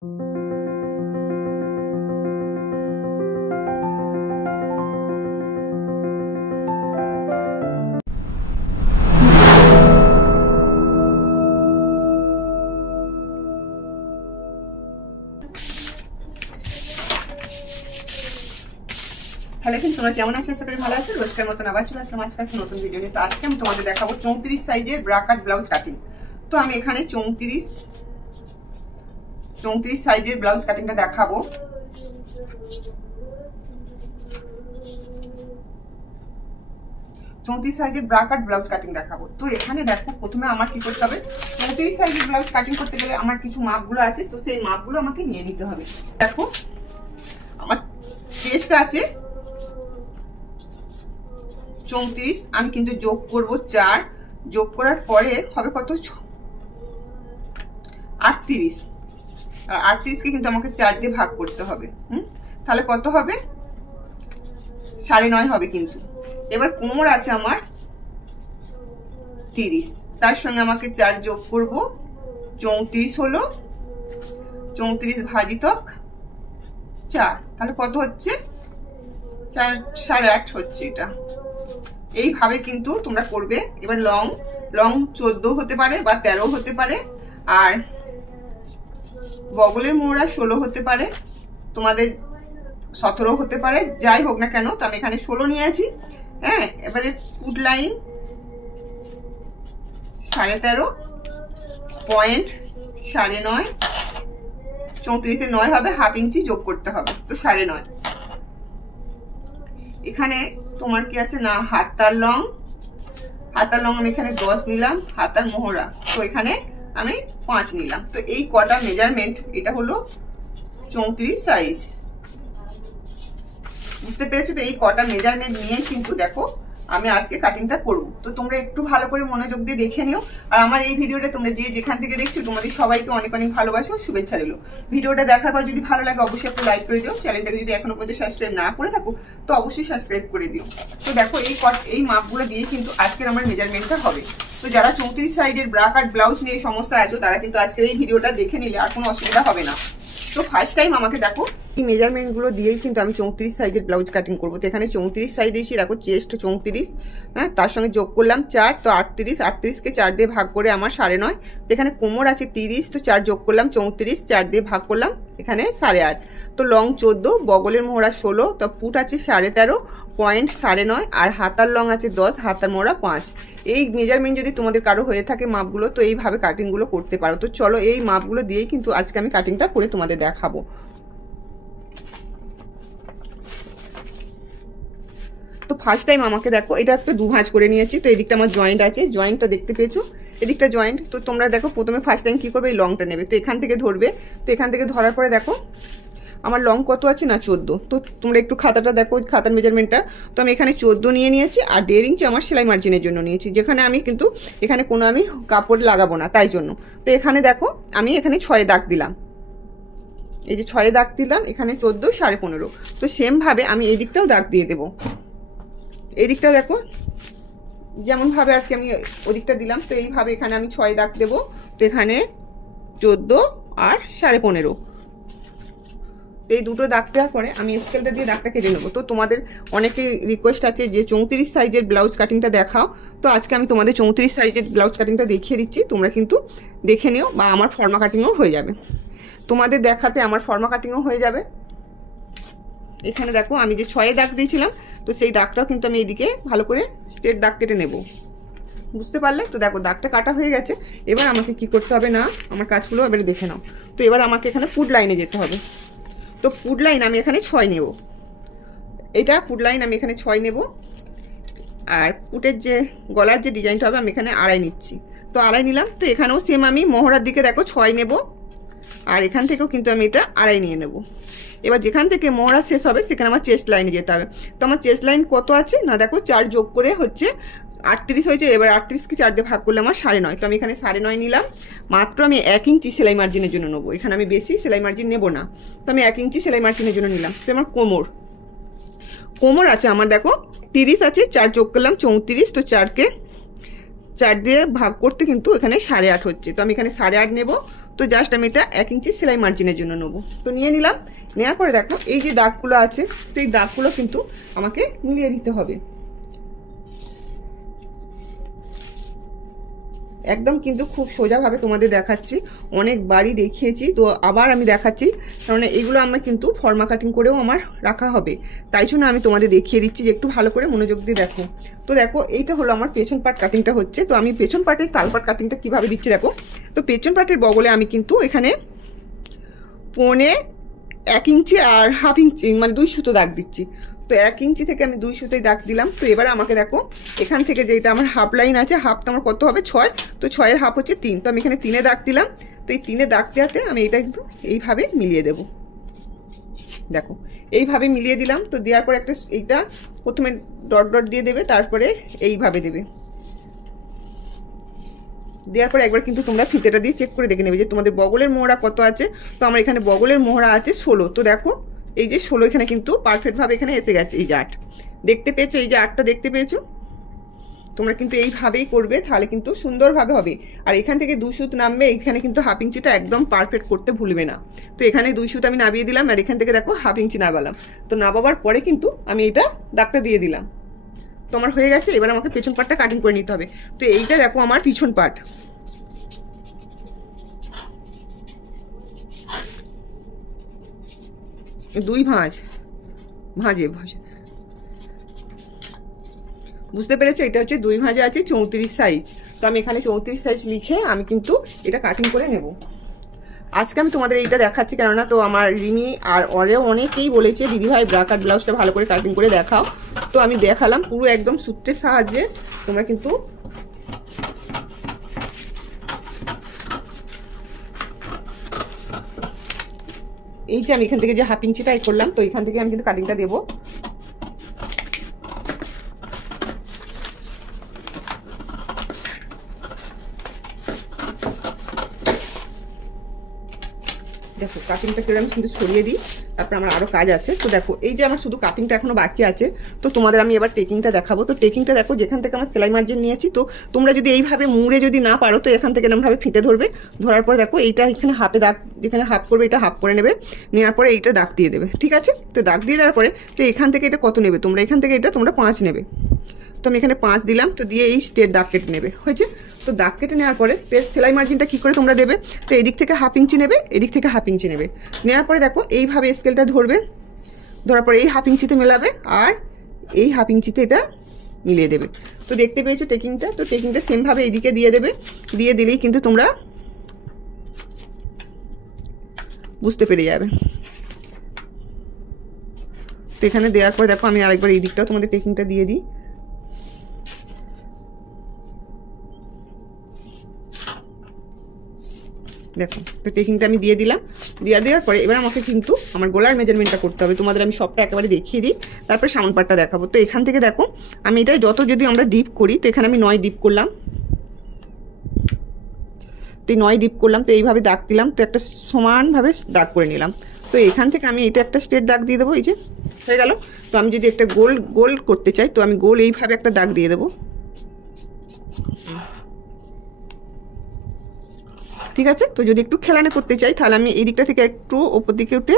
Hello friends, তোমরা কেমন আছো? আশা করি ভালো আছো। রোজকার মতন আবার চলে আসলাম আজকে একটা নতুন ভিডিও নিয়ে। তো আজকে আমি তোমাদের দেখাবো 34 সাইজের ব্রা কাট ব্লাউজ কাটিং। তো আমি এখানে 34 সাইজের ব্লাউজ কাটিংটা দেখাবো। সাইজের ব্রা কাট ব্লাউজ কাটিং দেখাবো। তো এখানে দেখো, প্রথমে আমার কি করতে হবে, 34 সাইজের ব্লাউজ কাটিং করতে গেলে আমার কিছু মাপগুলো আছে, তো সেই মাপগুলো আমাকে নিয়ে নিতে হবে। দেখো, আমার চেস্ট আছে 34, আমি কিন্তু যোগ করব 4, যোগ করার পরে হবে কত, 38। আর 38কে কিন্তু আমাকে 4 দিয়ে ভাগ করতে হবে। তাহলে কত হবে, 9.5 হবে। কিন্তু এবার কোমর আছে আমার 30, তার সঙ্গে আমাকে 4 যোগ করব, 34 হলো। 34 ভাজিতক 4, তাহলে কত হচ্ছে, 4 8.5 হচ্ছে। এটা এইভাবে কিন্তু তোমরা করবে। এবার লং 14 হতে পারে বা 13 হতে পারে, আর বগলের মোড়া 16 হতে পারে, তোমাদের 17 হতে পারে, যাই হোক না কেন। তো আমি এখানে 16 নিয়েছি। হ্যাঁ, এবারে ফুট লাইন 13.5, পয়েন্ট 9.5, 34 9 হবে, হাফ ইঞ্চি যোগ করতে হবে, তো 9.5। এখানে তোমার কি আছে না, হাতার লং আমি এখানে 10 নিলাম, হাতার মোহরা তো এখানে আমি 5 নিলাম। তো এই কটা মেজারমেন্ট, এটা হলো 34 সাইজ। বুঝতে পেরেছো? তো এই কটা মেজারমেন্ট নিয়ে কিন্তু দেখো আমি আজকে কাটিংটা করব। তো তোমরা একটু ভালো করে মনোযোগ দিয়ে দেখে নিও। আর আমার এই ভিডিওটা তোমরা যে যেখান থেকে দেখছো, তোমাদের সবাইকে অনেক অনেক ভালোবাসা ও শুভেচ্ছা রইলো। ভিডিওটা দেখার পর যদি ভালো লাগে অবশ্যই একটু লাইক করে দিও। চ্যানেলটাকে যদি এখনো পর্যন্ত সাবস্ক্রাইব না করে থাকো তো অবশ্যই সাবস্ক্রাইব করে দিও। তো দেখো, এই মাপগুলো দিয়ে কিন্তু আজকের আমার মেজারমেন্টটা হবে। তো যারা 34 সাইজের ব্রা কাট ব্লাউজ নিয়ে সমস্যা আছো, তারা কিন্তু আজকের এই ভিডিওটা দেখে নিলে আর কোনো অসুবিধা হবে না। তো ফার্স্ট টাইম আমাকে দেখো, এই মেজারমেন্টগুলো দিয়েই কিন্তু আমি 34 সাইজের ব্লাউজ কাটিং করবো। তো এখানে 34 সাইজ দিয়েছি, দেখো চেস্ট 34, হ্যাঁ, তার সঙ্গে যোগ করলাম 4, তো 38কে 4 দিয়ে ভাগ করে আমার 9.5। তো এখানে কোমর আছে 30, তো 4 যোগ করলাম 34, 4 দিয়ে ভাগ করলাম এখানে 8.5। তো লং 14, বগলের মোহরা 16, তো ফুট আছে 13.5, পয়েন্ট 9.5, আর হাতার লং আছে 10, হাতার মোহরা 5। এই মেজারমেন্ট যদি তোমাদের কারো হয়ে থাকে মাপগুলো, তো এইভাবে কাটিংগুলো করতে পারো। তো চলো, এই মাপগুলো দিয়েই কিন্তু আজকে আমি কাটিংটা করে তোমাদের দেখাবো। তো ফার্স্ট টাইম আমাকে দেখো, এটা একটা দুভাঁজ করে নিয়েছি। তো এদিকটা আমার জয়েন্ট আছে, জয়েন্টটা দেখতে পেয়েছো, এদিকটা জয়েন্ট। তো তোমরা দেখো, প্রথমে ফার্স্ট টাইম কি করবে, এই লংটা নেবে। তো এখান থেকে ধরবে। তো এখান থেকে ধরার পরে দেখো আমার লং কত আছে না, 14। তো তোমরা একটু খাতাটা দেখো, খাতার মেজারমেন্টটা। তো আমি এখানে 14 নিয়ে নিয়েছি, আর 1.5 ইঞ্চি আমার সেলাই মার্জিনের জন্য নিয়েছি, যেখানে আমি কিন্তু এখানে কোনো আমি কাপড় লাগাবো না, তাই জন্য। তো এখানে দেখো, আমি এখানে 6 দাগ দিলাম, এই যে 6 দাগ দিলাম, এখানে 14, 15.5। তো সেমভাবে আমি এই দিকটাও দাগ দিয়ে দেবো। এই দিকটা দেখো, যেমনভাবে আর কি আমি ওদিকটা দিলাম, তো এইভাবে এখানে আমি 6 দাগ দেবো। তো এখানে 14 আর 15.5, এই দুটো দাগ দেওয়ার পরে আমি স্কেলটা দিয়ে দাগটা কেটে নেবো। তো তোমাদের অনেকে রিকোয়েস্ট আছে যে 34 সাইজের ব্লাউজ কাটিংটা দেখাও। তো আজকে আমি তোমাদের 34 সাইজের ব্লাউজ কাটিংটা দেখিয়ে দিচ্ছি, তোমরা কিন্তু দেখে নিও, বা আমার ফর্মা কাটিংও হয়ে যাবে। তোমাদের দেখাতে আমার ফর্মা কাটিংও হয়ে যাবে। এখানে দেখো, আমি যে 6 দাগ দিয়েছিলাম, তো সেই দাগটাও কিন্তু আমি এইদিকে ভালো করে স্ট্রেট দাগ কেটে নেব। বুঝতে পারলে? তো দেখো, দাগটা কাটা হয়ে গেছে। এবার আমাকে কি করতে হবে না, আমার কাজগুলো এবারে দেখে নাও। তো এবার আমাকে এখানে ফুট লাইনে যেতে হবে। তো ফুট লাইন আমি এখানে 6 নেব, এটা ফুট লাইন আমি এখানে 6 নেব। আর ফুটের যে গলার যে ডিজাইনটা হবে, আমি এখানে 2.5 নিচ্ছি। তো 2.5 নিলাম। তো এখানেও সেম আমি মোহরার দিকে দেখো 6 নেব, আর এখান থেকেও কিন্তু আমি এটা 2.5 নিয়ে নেব। এবার যেখান থেকে মোহরা শেষ হবে, সেখানে আমার চেস্ট লাইনে যেতে হবে। তো আমার চেস্ট লাইন কত আছে না, দেখো 4 যোগ করে হচ্ছে 38 হয়েছে। এবার 38কে 4 দিয়ে ভাগ করলে আমার 9.5। তো আমি এখানে 9.5 নিলাম। মাত্র আমি 1 ইঞ্চি সেলাই মার্জিনের জন্য নেবো, এখানে আমি বেশি সেলাই মার্জিন নেবো না। তো আমি 1 ইঞ্চি সেলাই মার্জিনের জন্য নিলাম। তো আমার কোমর আছে আমার দেখো 30 আছে, 4 যোগ করলাম 34। তো 4কে 4 দিয়ে ভাগ করতে কিন্তু এখানে 8.5 হচ্ছে। তো আমি এখানে 8.5 নেব। তো জাস্ট আমি এটা 1 ইঞ্চি সেলাই মার্জিনের জন্য নেবো। তো নিয়ে নিলাম, নেওয়ার পরে দেখো এই যে দাগগুলো আছে, তো এই দাগগুলো কিন্তু আমাকে মিলিয়ে দিতে হবে একদম, কিন্তু খুব সোজাভাবে তোমাদের দেখাচ্ছি, অনেকবারই দেখিয়েছি, তো আবার আমি দেখাচ্ছি, কারণ এগুলো আমার কিন্তু ফর্মা কাটিং করেও আমার রাখা হবে, তাই জন্য আমি তোমাদের দেখিয়ে দিচ্ছি যে একটু ভালো করে মনোযোগ দিয়ে দেখো। তো দেখো এইটা হলো আমার পেছন পার্ট কাটিংটা হচ্ছে। তো আমি পেছন পার্টের তালপাট কাটিংটা কিভাবে দিচ্ছি দেখো। তো পেছন পার্টের বগলে আমি কিন্তু এখানে 1.25 ইঞ্চি আর 1/2 ইঞ্চি মানে 2 সুতো দাগ দিচ্ছি। তো 1 ইঞ্চি থেকে আমি 2 সুতোই দাগ দিলাম। তো এবার আমাকে দেখো এখান থেকে যেটা আমার হাফ লাইন আছে, হাফটা আমার কত হবে 6, তো 6 এর হাফ হচ্ছে 3, তো আমি এখানে 3-এ দাগ দিলাম। তো এই 3-এ দাগ দেওয়াতে আমি এটা কিন্তু এইভাবে মিলিয়ে দেব, দেখো এইভাবে মিলিয়ে দিলাম। তো দেওয়ার পর একটা এইটা প্রথমে ডট ডট দিয়ে দেবে, তারপরে এইভাবে দেবে, দেওয়ার পরে একবার কিন্তু তোমরা ফিতেটা দিয়ে চেক করে দেখে নেবে যে তোমাদের বগলের মোহরা কত আছে। তো আমার এখানে বগলের মোহরা আছে 16, তো দেখো এই যে 16 এখানে কিন্তু পারফেক্টভাবে এখানে এসে গেছে। এই যে 8 দেখতে পেয়েছো, এই যে 8টা দেখতে পেয়েছো, তোমরা কিন্তু এইভাবেই করবে, তাহলে কিন্তু সুন্দরভাবে হবে। আর এখান থেকে 2 সুত নামবে, এখানে কিন্তু 1/2 ইঞ্চিটা একদম পারফেক্ট করতে ভুলবে না। তো এখানে 2 সুত আমি নামিয়ে দিলাম, আর এখান থেকে দেখো 1/2 ইঞ্চি নামালাম। তো নামাবার পরে কিন্তু আমি এটা দাগটা দিয়ে দিলাম, তো আমার হয়ে গেছে। এবার আমাকে পেছন পার্টটা কাটিং করে নিতে হবে। তো এইটা দেখো আমার পিছন পার্ট, দুই ভাঁজে বুঝতে পেরেছো, এটা হচ্ছে 2 ভাঁজে আছে 34 সাইজ। তো আমি এখানে 34 সাইজ লিখে আমি কিন্তু এটা কাটিং করে নেব। আজকে আমি তোমাদের এইটা দেখাচ্ছি, কেননা তো আমার রিমি আর অরেও অনেকেই বলেছে দিদিভাই ব্রাকাট ব্লাউজটা ভালো করে কাটিং করে দেখাও। তো আমি দেখালাম পুরো একদম সূত্রের সাহায্যে। তোমরা কিন্তু এই যে আমি এখান থেকে যে 1/2 ইঞ্চিটাই করলাম, তো এখান থেকে আমি কিন্তু কাটিংটা দেবো। দেখো কাটিংটা করে আমি কিন্তু ছড়িয়ে দিই, তারপর আমার আরও কাজ আছে। তো দেখো এই যে আমার শুধু কাটিংটা এখনো বাকি আছে, তো তোমাদের আমি এবার টেকিংটা দেখাবো। তো টেকিংটা দেখো যেখান থেকে আমার সেলাই মার্জিন নিয়েছি, তো তোমরা যদি এইভাবে মুড়ে যদি না পারো, তো এখান থেকে এরকমভাবে ফিতে ধরবে, ধরার পর দেখো এইটা এখানে হাফে দাগ, যেখানে হাফ করবে এটা হাফ করে নেবে, নেওয়ার পরে এইটা দাগ দিয়ে দেবে, ঠিক আছে। তো দাগ দিয়ে দেওয়ার পরে তো এখান থেকে এটা কত নেবে তোমরা, এখান থেকে এটা তোমরা 5 নেবে। তো আমি এখানে 5 দিলাম, তো দিয়ে এই স্ট্রেট দাগ কেটে নেবে, হয়েছে। তো দাগ কেটে নেওয়ার পরে সেলাই মার্জিনটা কী করে তোমরা দেবে, তো এদিক থেকে 1/2 ইঞ্চি নেবে, এদিক থেকে 1/2 ইঞ্চি নেবে, নেওয়ার পরে দেখো এইভাবে স্কেলটা ধরবে, ধরার পরে এই 1/2 ইঞ্চিতে মেলাবে, আর এই 1/2 ইঞ্চিতে এটা মিলিয়ে দেবে। তো দেখতে পেয়েছো টেকিংটা, তো টেকিংটা সেমভাবে এইদিকে দিয়ে দেবে, দিয়ে দিলেই কিন্তু তোমরা বুঝতে পেরে যাবে। তো এখানে দেওয়ার পরে দেখো আমি আরেকবার এই দিকটাও তোমাদের টেকিংটা দিয়ে দিই। দেখো তো টেকিংটা আমি দিয়ে দিলাম, দেওয়ার পরে এবার আমাকে কিন্তু আমার গলার মেজারমেন্টটা করতে হবে। তোমাদের আমি সবটা একেবারে দেখিয়ে দিই, তারপরে সামন পাটটা দেখাবো। তো এখান থেকে দেখো আমি এটা যত যদি আমরা ডিপ করি, তো এখানে আমি 9 ডিপ করলাম, তো এই 9 ডিপ করলাম, তো এইভাবে দাগ দিলাম, তো একটা সমানভাবে দাগ করে নিলাম। তো এখান থেকে আমি এটা একটা স্ট্রেট দাগ দিয়ে দেবো, এই যে হয়ে গেল। তো আমি যদি একটা গোল গোল করতে চাই, তো আমি গোল এইভাবে একটা দাগ দিয়ে দেবো, ঠিক আছে। তো যদি একটু খেলানো করতে চাই, তাহলে আমি এই দিকটা থেকে একটু ওপর দিকে উঠে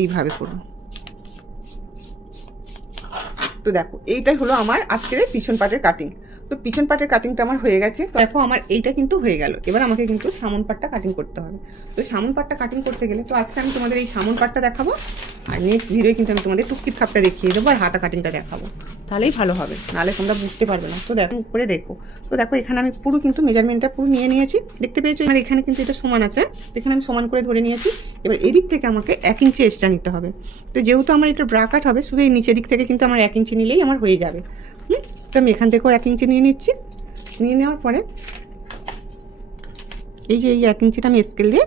এইভাবে করব। তো দেখো এইটাই হলো আমার আজকের পিছন পাটের কাটিং। তো পিছন পাটের কাটিংটা আমার হয়ে গেছে। তো দেখো আমার এইটা কিন্তু হয়ে গেল। এবার আমাকে কিন্তু সামন পাটটা কাটিং করতে হবে। তো সামন পাটটা কাটিং করতে গেলে তো আজকে আমি তোমাদের এই সামন পাটটা দেখাবো, আর নেক্সট ভিডিওয়ে কিন্তু আমি তোমাদের টুকির খাপটা দেখিয়ে দেবো, আর হাতা কাটিংটা দেখাবো, তাহলেই ভালো হবে, নাহলে তোমরা বুঝতে পারবে না। তো দেখো করে দেখো, তো দেখো এখানে আমি পুরো কিন্তু মেজারমেন্টটা পুরো নিয়ে নিয়েছি, দেখতে পেয়েছো। আর এখানে কিন্তু এটা সমান আছে, এখানে আমি সমান করে ধরে নিয়েছি। এবার এদিক থেকে আমাকে 1 ইঞ্চি এক্সট্রা নিতে হবে। তো যেহেতু আমার এটা ব্রাকাট হবে, শুধু এই নিচের দিক থেকে কিন্তু আমার 1 ইঞ্চি নিলেই আমার হয়ে যাবে। তো আমি এখান থেকেও 1 ইঞ্চি নিয়ে নিচ্ছি, নিয়ে নেওয়ার পরে এই যে এই 1 ইঞ্চিটা আমি স্কেল দিয়ে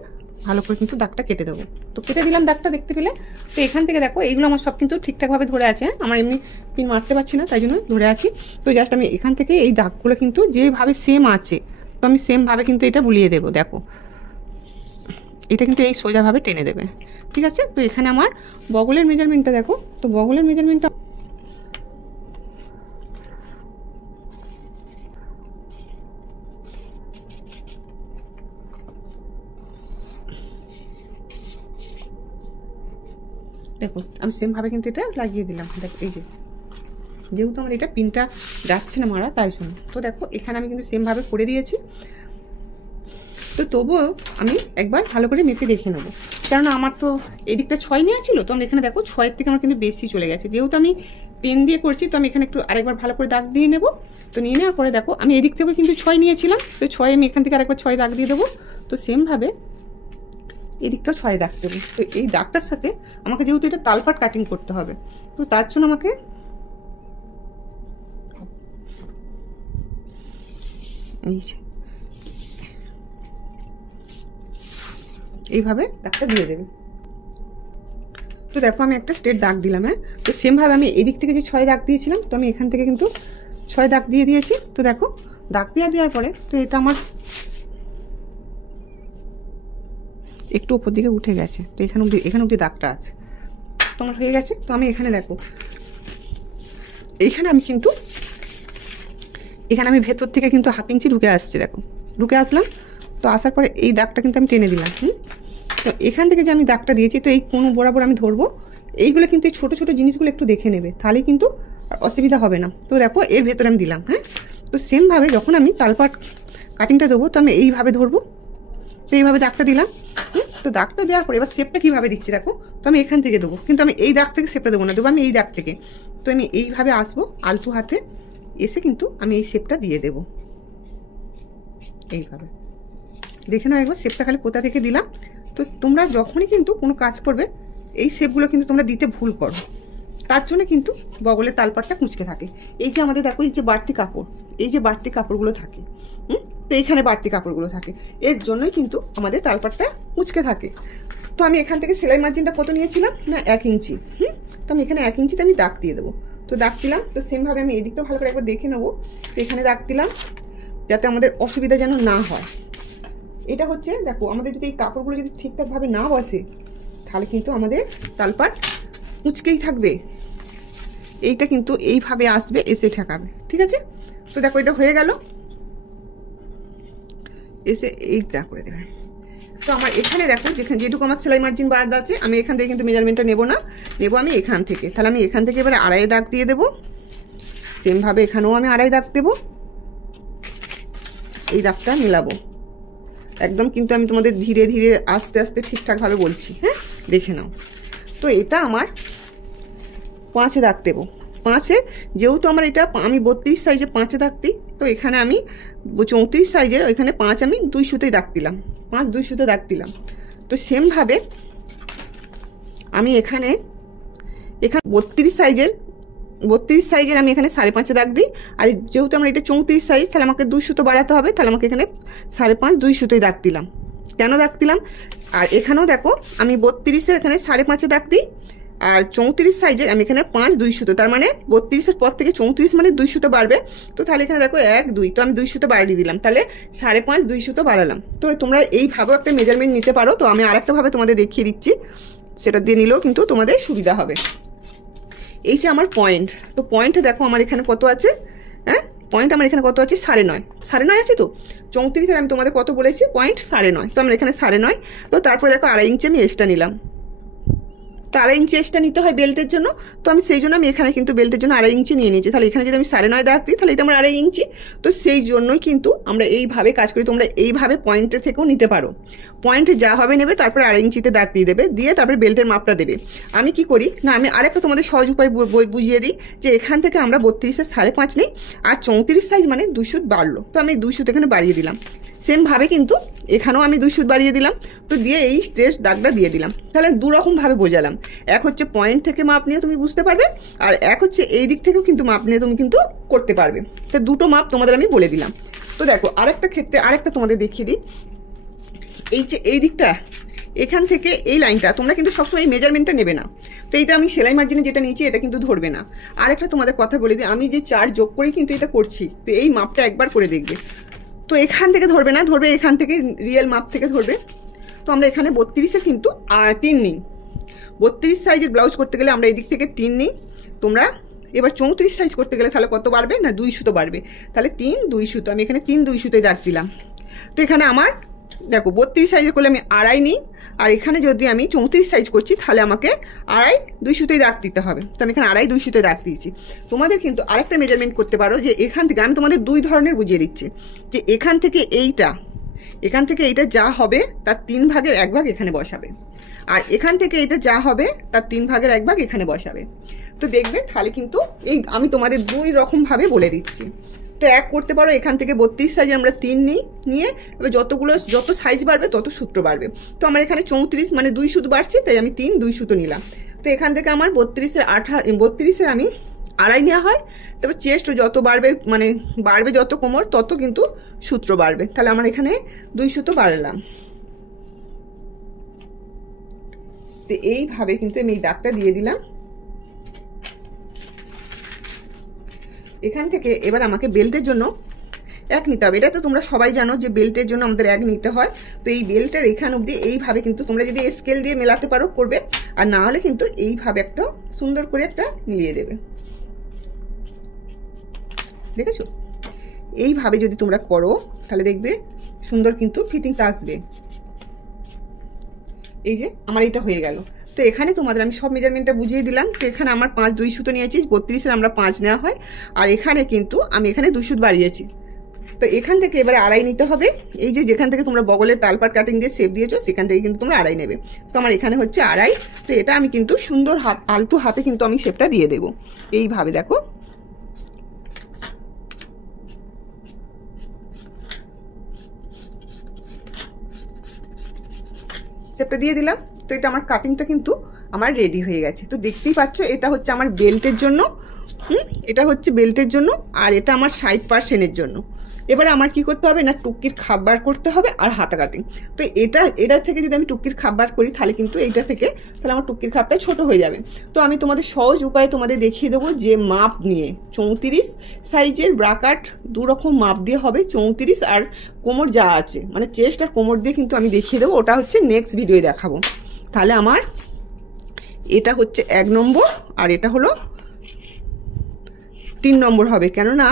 ভালো করে কিন্তু দাগটা কেটে দেবো। তো কেটে দিলাম দাগটা, দেখতে পেলে। তো এখান থেকে দেখো এইগুলো আমার সব কিন্তু ঠিকঠাকভাবে ধরে আছে, আমার এমনি পিন মারতে পারছি না, তাই জন্য ধরে আছি। তো জাস্ট আমি এখান থেকে এই দাগগুলো কিন্তু যেভাবে সেম আছে, তো আমি সেমভাবে কিন্তু এটা বুলিয়ে দেবো। দেখো এটা কিন্তু এই সোজাভাবে টেনে দেবে, ঠিক আছে। তো এখানে আমার বগলের মেজারমেন্টটা দেখো, তো বগলের মেজারমেন্টটা দেখো আমি সেমভাবে কিন্তু এটা লাগিয়ে দিলাম। দেখো এই যে, যেহেতু আমার এটা পিনটা যাচ্ছে না মারা, তাই জন্য। তো দেখো এখানে আমি কিন্তু সেমভাবে করে দিয়েছি। তো তবুও আমি একবার ভালো করে মেপে দেখে নেবো, কেননা আমার তো এদিকটা 6 নেওয়া ছিল, তো আমি এখানে দেখো 6-এর থেকে আমার কিন্তু বেশি চলে গেছে। যেহেতু আমি পেন দিয়ে করছি, তো আমি এখানে একটু আরেকবার ভালো করে দাগ দিয়ে নেবো। তো নিয়ে নেওয়ার পরে দেখো আমি এদিক থেকেও কিন্তু 6 নিয়েছিলাম, তো 6 আমি এখান থেকে আরেকবার 6 দাগ দিয়ে দেবো। তো সেমভাবে এদিকটা 6 দাগ দেবো। তো এই দাগটার সাথে আমাকে যেহেতু এটা তালপাট কাটিং করতে হবে, তো তার জন্য আমাকে এই যে এইভাবে দাগটা দিয়ে দেবে। তো দেখো আমি একটা স্ট্রেট দাগ দিলাম। হ্যাঁ, তো সেমভাবে আমি এদিক থেকে যে 6 দাগ দিয়েছিলাম, তো আমি এখান থেকে কিন্তু 6 দাগ দিয়ে দিয়েছি। তো দেখো দাগ দেওয়ার পরে তো এটা আমার একটু উপর দিকে উঠে গেছে, তো এখানে অবধি দাগটা আছে, তো আমার হয়ে গেছে। তো আমি এখানে দেখো এইখানে আমি কিন্তু আমি ভেতর থেকে কিন্তু 1/2 ইঞ্চি ঢুকে আসছে, দেখো ঢুকে আসলাম। তো আসার পরে এই দাগটা কিন্তু আমি টেনে দিলাম। তো এখান থেকে যে আমি দাগটা দিয়েছি, তো এই কোনো বরাবর আমি ধরবো। এইগুলো কিন্তু এই ছোটো ছোটো জিনিসগুলো একটু দেখে নেবে, তাহলে কিন্তু অসুবিধা হবে না। তো দেখো এর ভেতরে আমি দিলাম। হ্যাঁ, তো সেমভাবে যখন আমি তালপাট কাটিংটা দেবো, তো আমি এইভাবে ধরবো। তো এইভাবে দাগটা দিলাম। তো দাগটা দেওয়ার পরে এবার শেপটা কীভাবে দিচ্ছি দেখো। তো আমি এখান থেকে দেবো, কিন্তু আমি এই দাগ থেকে শেপটা দেবো না, দেবো আমি এই দাগ থেকে। তো আমি এইভাবে আসবো আলতু হাতে, এসে কিন্তু আমি এই শেপটা দিয়ে দেবো। এইভাবে দেখে নাও একবার শেপটা খালি কোথা থেকে দিলাম। তো তোমরা যখনই কিন্তু কোনো কাজ করবে, এই শেপগুলো কিন্তু তোমরা দিতে ভুল করো, তার জন্য কিন্তু বগলের তালপাটটা কুঁচকে থাকে। এই যে আমাদের দেখো এই যে বাড়তি কাপড়, এই যে বাড়তি কাপড়গুলো থাকে, তো এইখানে বাড়তি কাপড়গুলো থাকে, এর জন্যই কিন্তু আমাদের তালপাটটা কুঁচকে থাকে। তো আমি এখান থেকে সেলাই মার্জিনটা কত নিয়েছিলাম না 1 ইঞ্চি। তো আমি এখানে 1 ইঞ্চিতে আমি দাগ দিয়ে দেবো। তো দাগ দিলাম। তো সেমভাবে আমি এদিকটা ভালো করে একবার দেখে নেবো। তো এখানে দাগ দিলাম যাতে আমাদের অসুবিধা যেন না হয়। এটা হচ্ছে দেখো আমাদের যদি এই কাপড়গুলো যদি ঠিকঠাকভাবে না বসে, তাহলে কিন্তু আমাদের তালপাট কুঁচকেই থাকবে। এইটা কিন্তু এইভাবে আসবে, এসে ঠেকাবে। ঠিক আছে, তো দেখো এটা হয়ে গেল, এসে এইটা করে দেবে। তো আমার এখানে দেখো যেটুকু আমার সেলাই মার্জিন বাদ আছে, আমি এখান থেকে কিন্তু মেজারমেন্টটা নেবো না, নেবো আমি এখান থেকে। তাহলে আমি এখান থেকে এবারে 2.5 দাগ দিয়ে দেবো। সেমভাবে এখানেও আমি 2.5 দাগ দেবো। এই দাগটা মেলাবো একদম, কিন্তু আমি তোমাদের ধীরে ধীরে আস্তে আস্তে ঠিকঠাকভাবে বলছি। হ্যাঁ, দেখে নাও। তো এটা আমার 5 দাগ দেবো। 5-এ যেহেতু আমার এটা আমি 32 সাইজে 5 দাগ দিই, তো এখানে আমি 34 সাইজের ওইখানে 5 আমি 2 সুতোই দাগ দিলাম, 5 2 সুতো দাগ দিলাম। তো সেমভাবে আমি এখানে 32 সাইজের আমি এখানে 5.5 দাগ দিই। আর যেহেতু আমার এটা 34 সাইজ, তাহলে আমাকে 2 সুতো বাড়াতে হবে, তাহলে আমাকে এখানে 5.5 2 সুতোই দাগ দিলাম। কেন দাগ দিলাম? আর এখানেও দেখো আমি 32-এর এখানে 5.5 দাগ দিই, আর 34 সাইজের আমি এখানে 5 2 সুতো, তার মানে 32-এর পর থেকে 34 মানে 2 সুতো বাড়বে। তো তাহলে এখানে দেখো 1 2, তো আমি 2 সুতো বাড়িয়ে দিলাম, তাহলে 5.5 2 সুতো বাড়ালাম। তো তোমরা এইভাবেও একটা মেজারমেন্ট নিতে পারো। তো আমি আরেকটাভাবে তোমাদের দেখিয়ে দিচ্ছি, সেটা দিয়ে নিলেও কিন্তু তোমাদের সুবিধা হবে। এই যে আমার পয়েন্ট, তো পয়েন্টে দেখো আমার এখানে কত আছে। হ্যাঁ, পয়েন্ট আমার এখানে কত আছে 9.5 আছে। তো 34-এর আমি তোমাদের কত বলেছি পয়েন্ট 9.5, তো আমার এখানে 9.5। তো তারপরে দেখো 2.5 ইঞ্চি আমি এক্সট্রা নিলাম। তো 2.5 ইঞ্চি এক্সট্রা নিতে হয় বেল্টের জন্য, তো আমি সেই জন্য আমি এখানে কিন্তু বেল্টের জন্য 2.5 ইঞ্চি নিয়ে নিয়েছি। তাহলে এখানে যদি আমি 9.5 দাগ দিই, তাহলে এটা আমার 2.5 ইঞ্চি। তো সেই জন্যই কিন্তু আমরা এইভাবে কাজ করি। তোমরা এইভাবে পয়েন্টের থেকেও নিতে পারো। পয়েন্টে যা হবে নেবে, তারপরে 2.5 ইঞ্চিতে দাগ দিয়ে দেবে, দিয়ে তারপরে বেল্টের মাপটা দেবে। আমি কি করি না, আমি আরেকটা তোমাদের সহজ উপায় বুঝিয়ে দিই, যে এখান থেকে আমরা 32-এর 5.5 নিই, আর 34 সাইজ মানে 2 সুত বাড়লো, তো আমি 2 সুত এখানে বাড়িয়ে দিলাম। সেমভাবে কিন্তু এখানেও আমি 2 সুত বাড়িয়ে দিলাম। তো দিয়ে এই স্ট্রেচ দাগটা দিয়ে দিলাম। তাহলে দুরকমভাবে বোঝালাম, এক হচ্ছে পয়েন্ট থেকে মাপ নিয়ে তুমি বুঝতে পারবে, আর এক হচ্ছে এই দিক থেকেও কিন্তু মাপ নিয়ে তুমি কিন্তু করতে পারবে। তো দুটো মাপ তোমাদের আমি বলে দিলাম। তো দেখো আরেকটা ক্ষেত্রে আরেকটা তোমাদের দেখিয়ে দিই। এই যে এই দিকটা, এখান থেকে এই লাইনটা তোমরা কিন্তু সবসময় এই মেজারমেন্টটা নেবে না। তো এইটা আমি সেলাই মার্জিনে যেটা নিয়েছি এটা কিন্তু ধরবে না। আরেকটা তোমাদের কথা বলে দিই, আমি যে 4 যোগ করেই কিন্তু এটা করছি, তো এই মাপটা একবার করে দেখবে। তো এখান থেকে ধরবে না, ধরবে এখান থেকে রিয়েল মাপ থেকে ধরবে। তো আমরা এখানে 32-এর কিন্তু 3 নিই। 32 সাইজের ব্লাউজ করতে গেলে আমরা এই দিক থেকে 3 নিই। তোমরা এবার 34 সাইজ করতে গেলে তাহলে কত বাড়বে না 2 সুতো বাড়বে, তাহলে 3 2 সুতো। আমি এখানে 3 2 সুতোই দাগ দিলাম। তো এখানে আমার দেখো 32 সাইজের করলে আমি আড়াই নিই, আর এখানে যদি আমি 34 সাইজ করছি তাহলে আমাকে আড়াই 2 সুতোয় দাগ দিতে হবে। তো আমি এখানে আড়াই 2 সুতোয় দাগ দিয়েছি। তোমাদের কিন্তু আরেকটা মেজারমেন্ট করতে পারো, যে এখান থেকে আমি তোমাদের 2 ধরনের বুঝিয়ে দিচ্ছি, যে এখান থেকে এইটা যা হবে তার 3 ভাগের 1 ভাগ এখানে বসাবে, আর এখান থেকে এটা যা হবে তার 3 ভাগের 1 ভাগ এখানে বসাবে। তো দেখবে তাহলে কিন্তু এই আমি তোমাদের 2 রকমভাবে বলে দিচ্ছি। তো এক করতে পারো, এখান থেকে 32 সাইজে আমরা 3 নিয়ে এবার যত সাইজ বাড়বে তত সূত্র বাড়বে। তো আমার এখানে 34 মানে 2 সুতো বাড়ছে, তাই আমি 2 সুতো নিলাম। তো এখান থেকে আমার 32-এর আমি আড়াই নেওয়া হয়। তারপর চেস্ট যত বাড়বে, মানে বাড়বে যত কোমর তত কিন্তু সূত্র বাড়বে। তাহলে আমার এখানে 2 সুতো বাড়লাম। তো এইভাবে কিন্তু আমি এই দাগটা দিয়ে দিলাম। এখান থেকে এবার আমাকে বেল্টের জন্য 1 নিতে হবে। এটা তো তোমরা সবাই জানো যে বেল্টের জন্য আমাদের 1 নিতে হয়। তো এই বেল্টের এখান অবধি এইভাবে কিন্তু তোমরা যদি স্কেল দিয়ে মেলাতে পারো করবে, আর না হলে কিন্তু এইভাবে একটা সুন্দর করে একটা মিলিয়ে দেবে। দেখেছো? এইভাবে যদি তোমরা করো তাহলে দেখবে সুন্দর কিন্তু ফিটিংস আসবে। এই যে আমার এটা হয়ে গেল। তো এখানে তোমাদের আমি সব মেজারমেন্টটা বুঝিয়ে দিলাম। তো এখানে আমার 2 সুতো নিয়েছি, 32-এর আমরা 5 নেওয়া হয়, আর এখানে কিন্তু আমি এখানে 2 সুতো বাড়িয়েছি। তো এখান থেকে এবারে আড়াই নিতে হবে। এই যে যেখান থেকে তোমরা বগলের তালপাট কাটিং দিয়ে শেপ দিয়েছো সেখান থেকে কিন্তু তোমরা আড়াই নেবে। তো আমার এখানে হচ্ছে আড়াই। তো এটা আমি কিন্তু সুন্দর আলতু হাতে কিন্তু আমি শেপটা দিয়ে দেবো। এইভাবে দেখো, শেপটা দিয়ে দিলাম। তো এটা আমার কাটিংটা কিন্তু আমার রেডি হয়ে গেছে। তো দেখতেই পাচ্ছ এটা হচ্ছে আমার বেল্টের জন্য, এটা হচ্ছে বেল্টের জন্য, আর এটা আমার সাইড পার্সেনের জন্য। এবারে আমার কি করতে হবে না, টুকির খাপ বার করতে হবে আর হাতা কাটিং। তো এটা থেকে যদি আমি টুকির খাপ বার করি তাহলে কিন্তু এইটা থেকে তাহলে আমার টুকির খাপটা ছোট হয়ে যাবে। তো আমি তোমাদের সহজ উপায়ে তোমাদের দেখিয়ে দেবো, যে মাপ নিয়ে 34 সাইজের ব্রাকাট 2 রকম মাপ দিয়ে হবে। 34 আর কোমর যা আছে, মানে চেস্ট আর কোমর দিয়ে কিন্তু আমি দেখিয়ে দেবো। ওটা হচ্ছে নেক্সট ভিডিওয়ে দেখাবো। তাহলে আমার এটা হচ্ছে 1 নম্বর, আর এটা হলো 3 নম্বর হবে, কেননা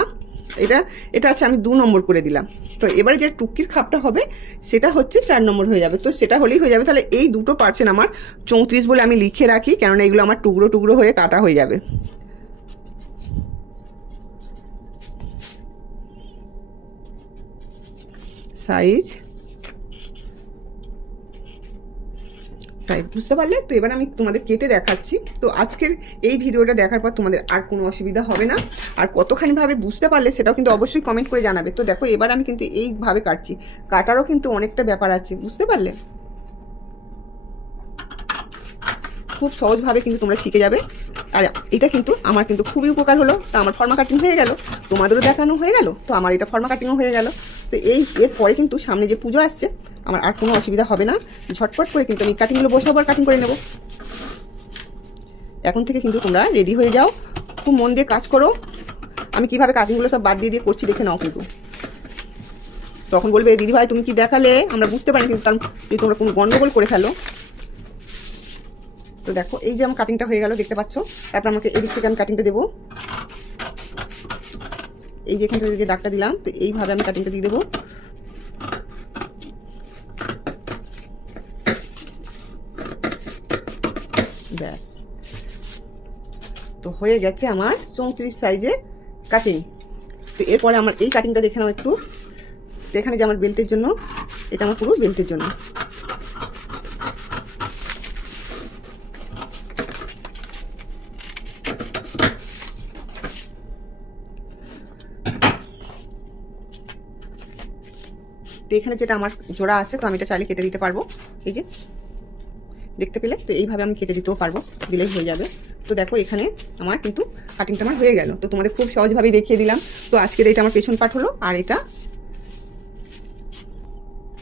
এটা আছে আমি 2 নম্বর করে দিলাম। তো এবারে যে টুকির খাপটা হবে সেটা হচ্ছে 4 নম্বর হয়ে যাবে। তো সেটা হলেই হয়ে যাবে। তাহলে এই দুটো পার্সেন্ট আমার 34 বলে আমি লিখে রাখি, কেননা এগুলো আমার টুকরো টুকরো হয়ে কাটা হয়ে যাবে। সাইজ বুঝতে পারলে? তো এবার আমি তোমাদের কেটে দেখাচ্ছি। তো আজকের এই ভিডিওটা দেখার পর তোমাদের আর কোনো অসুবিধা হবে না। আর কতখানি ভাবে বুঝতে পারলে সেটাও কিন্তু অবশ্যই কমেন্ট করে জানাবে। তো দেখো এবার আমি কিন্তু এইভাবে কাটছি, কাটারও কিন্তু অনেকটা ব্যাপার আছে, বুঝতে পারলে? খুব সহজভাবে কিন্তু তোমরা শিখে যাবে। আর এটা কিন্তু আমার কিন্তু খুবই উপকার হলো। তো আমার ফর্মা কাটিং হয়ে গেল, তোমাদেরও দেখানো হয়ে গেল, তো আমার এটা ফর্মা কাটিংও হয়ে গেল। তো এরপরে কিন্তু সামনে যে পুজো আসছে আমার আর কোনো অসুবিধা হবে না। ঝটপট করে কিন্তু আমি কাটিংগুলো বসাবো আর কাটিং করে নেব। এখন থেকে কিন্তু তোমরা রেডি হয়ে যাও, খুব মন দিয়ে কাজ করো। আমি কিভাবে কাটিংগুলো সব বাদ দিয়ে করছি দেখে নাও। কিন্তু তখন বলবে দিদি ভাই তুমি কি দেখালে, আমরা বুঝতে পারি, কিন্তু তার যদি তোমরা কোনো গন্ডগোল করে ফেলো। তো দেখো এই যে আমার কাটিংটা হয়ে গেল, দেখতে পাচ্ছ। তারপর আমাকে এদিক থেকে আমি কাটিংটা দেবো। এই যে এখান থেকে যে দাগটা দিলাম, তো এইভাবে আমি কাটিংটা দিয়ে দেবো। ব্যাস, তো হয়ে গেছে আমার 34 সাইজে কাটিং। তো এরপরে আমার এই কাটিংটা দেখে নাও একটু। এখানে যে আমার বেল্টের জন্য, এটা আমার পুরো বেল্টের জন্য। তো এখানে যেটা আমার জোড়া আছে, তো আমি এটা চাইলে কেটে দিতে পারবো। এই যে দেখতে পেলে, তো এইভাবে আমি কেটে দিতেও পারবো, দিলেই হয়ে যাবে। তো দেখো এখানে আমার কিন্তু কাটিংটা আমার হয়ে গেল। তো তোমাদের খুব সহজভাবেই দেখিয়ে দিলাম। তো আজকের এটা আমার পেছন পার্ট হলো, আর এটা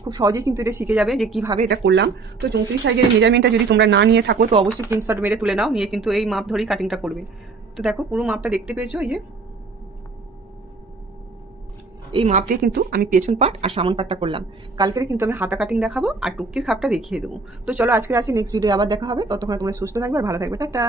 খুব সহজেই কিন্তু এটা শিখে যাবে যে কিভাবে এটা করলাম। তো 34 সাইজের মেজারমেন্টটা যদি তোমরা না নিয়ে থাকো তো অবশ্যই স্ক্রিনশট মেরে তুলে নাও, নিয়ে কিন্তু এই মাপ ধরেই কাটিংটা করবে। তো দেখো পুরো মাপটা দেখতে পেয়েছো, এই যে এই মাপ দিয়ে কিন্তু আমি পেছন পার্ট আর সামন পার্টটা করলাম। কালকে কিন্তু আমি হাতা কাটিং দেখাবো আর টুকির খাপটা দেখিয়ে দেবো। তো চলো আজকে আসি, নেক্সট ভিডিও আবার দেখা হবে। ততক্ষণ তোমরা সুস্থ থাকবে আর ভালো থাকবে। টাটা।